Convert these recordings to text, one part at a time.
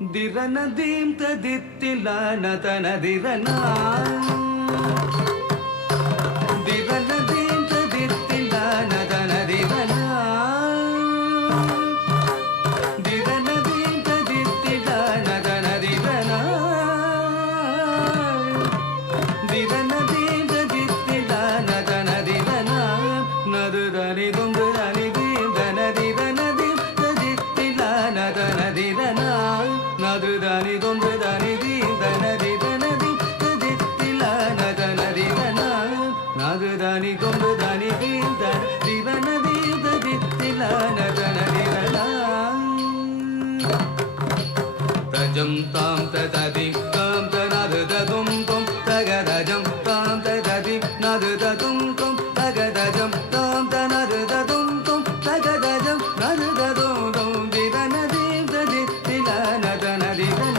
ದಿರನದೀಂ ತದಿತ್ತಿಲ್ಲ ನತನದಿರನ ದಿರನದೀಂ ತದಿತ್ತಿಲ್ಲ ನತನದಿರನ ದಿರನದೀಂ ತದಿತ್ತಿಲ್ಲ ನತನದಿರನ ದಿರನದೀಂ ತದಿತ್ತಿಲ್ಲ ನತನದಿರನ ನದುದನಿ ದುಂದುದನಿ ದೀದನದಿರನದೀಂ ತದಿತ್ತಿಲ್ಲ ನತನದಿರನ ನದುದನಿ ದುಂದುದನಿ ದೀದನದಿರನದೀಂ ತದಿತ್ತಿಲ್ಲ ನತನದಿರನ ನದುದನಿ ದುಂದುದನಿ ದೀದನದಿರನದೀಂ ತದಿತ್ತಿಲ್ಲ ನತನದಿರನ ತಜಂ ತಾಂ ತದದಿ ತಾಂ ತನದ ತುಂ ತುಂ ತಗದಜಂ ತಾಂ ತದದಿ ನದ ತುಂ ತುಂ ತಗದಜಂ ತಾಂ ತನದ ತುಂ ತುಂ ತಗದಜಂ ನದ ತುಂ ತುಂ ದಿರನದಿ ತದಿತ್ತಿಲ ನದನದಿರನ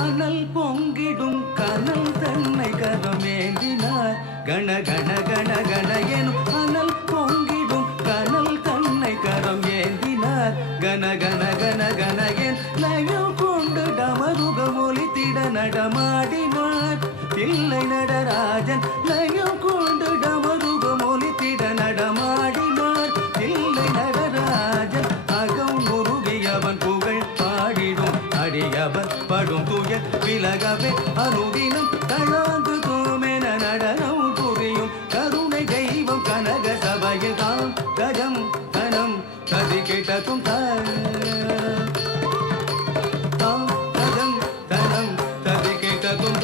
அனல் பொங்கிடும் கனல் தன்னை கரமேந்தினார் கண கண கண கண எனும் அனல் பொங்கிடும் கனல் தன்னை கரம் ஏந்தினார் கண கண கண கண என் லயம் கொண்டு டமருகம் ஒலித்திட நடமாடினார் தில்லை நடராஜன் லயம் கொண்டு டமருகம் ஒலித்திட நடமாடினார் தில்லை நடராஜன் அகம் முருகியவன் புகழ் பாடிடும் அடியவன் படும் துயர் விலகவே அனுதினம் தழாந்து தூமென நடனம் புரியும் கருணை தெய்வம் கனக சபையில் தாம் கஜம் கனம் கதி கிட்டத்தும் தாம் கஜம் கனம் கதி கிட்டத்தும்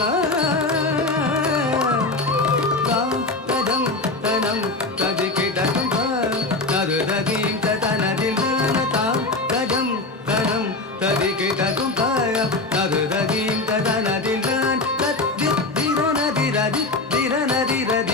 தாம் கஜம் கனம் கதி கிட்டத்தும் நதுதீம் தனதில் தாம் கஜம் கனம் கதி கிட்டத்தும் நதுதீம் தனதில்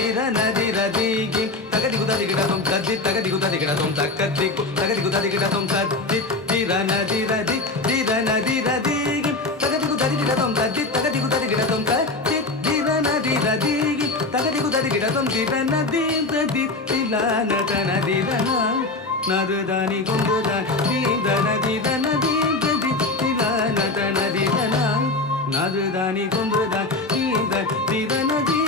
திரநதிரதிரநதிரதிரநதிரதிகி தகதிகுததிகிடதும் தத்தி தகதிகுததிகிடதும் தக்கத்திக்கு தகதிகுததிகிடதும் தத்தி திரநதிரதி திரநதிரதிகி தகதிகுததிகிடதும் தத்தி தகதிகுததிகிடதும் தத்தி திரநதிரதிகி தகதிகுததிகிடதும் திரநதீம் ததித்திலானதனதிரன நதுதனி குந்துதன் தீதனதிரநதீம் ததித்திலானதனதிரன நதுதனி குந்துதன் தீதனதி